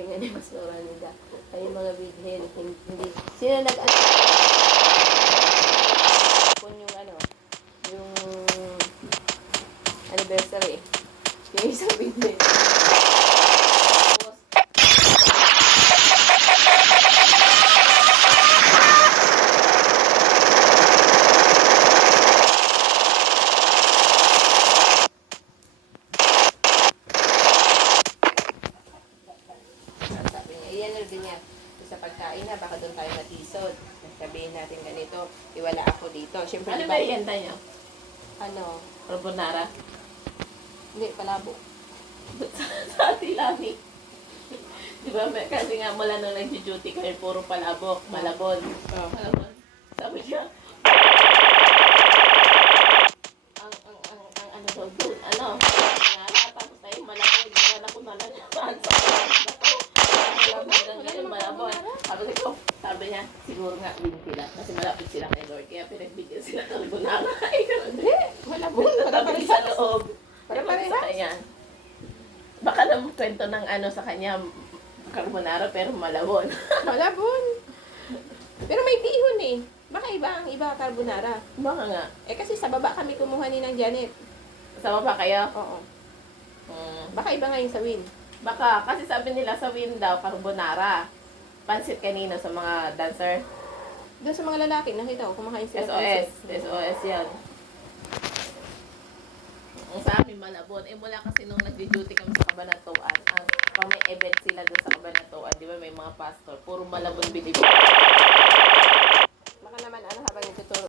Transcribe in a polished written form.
sabi nga ni Mas Loranida, ay mga bidhin, hindi. Sino kung yung yung anniversary, yung isang bidhin. Sabi niya, iyan din niya sa pagkain na, baka doon tayo matisod. Sabihin natin ganito, iwala ako dito. Siyempre, Ano ba yan tayo? Carbonara? Hindi, palabo. Sa Atilani. Di ba? Kasi nga mula nung nag-duty kami, puro palabok, malabon. Malabon. Sabi niya, ang ano daw doon, tapos tayo malabon. Wala ko na lang saan sa malabon. Sabi niya, siguro nga win sila. Kasi malapit sila kay Lord. Kaya pinagbigyan sila ng carbonara. Hindi, malabon. Tabi sa loob. Para-parehas. Sa kanya. Baka lang kwento ng sa kanya, carbonara pero malabon. Malabon. Pero may bihon eh. Baka iba carbonara. Baka nga. Kasi sa baba kami kumuha ni ng Janet. Sama pa kayo? Oo. Baka iba nga yung sa Win. Baka, kasi sabi nila sa Win daw, carbonara. Pansit kanina sa mga dancer. Doon sa mga lalaki, nakita ko, kumakain sila. SOS yan. Ang sa amin malabon. Mula kasi nung nag-duty kami sa Cabanatuan, pag may event sila doon sa Cabanatuan, di ba may mga pastor, puro malabon binibig. Baka naman habang nagtuturo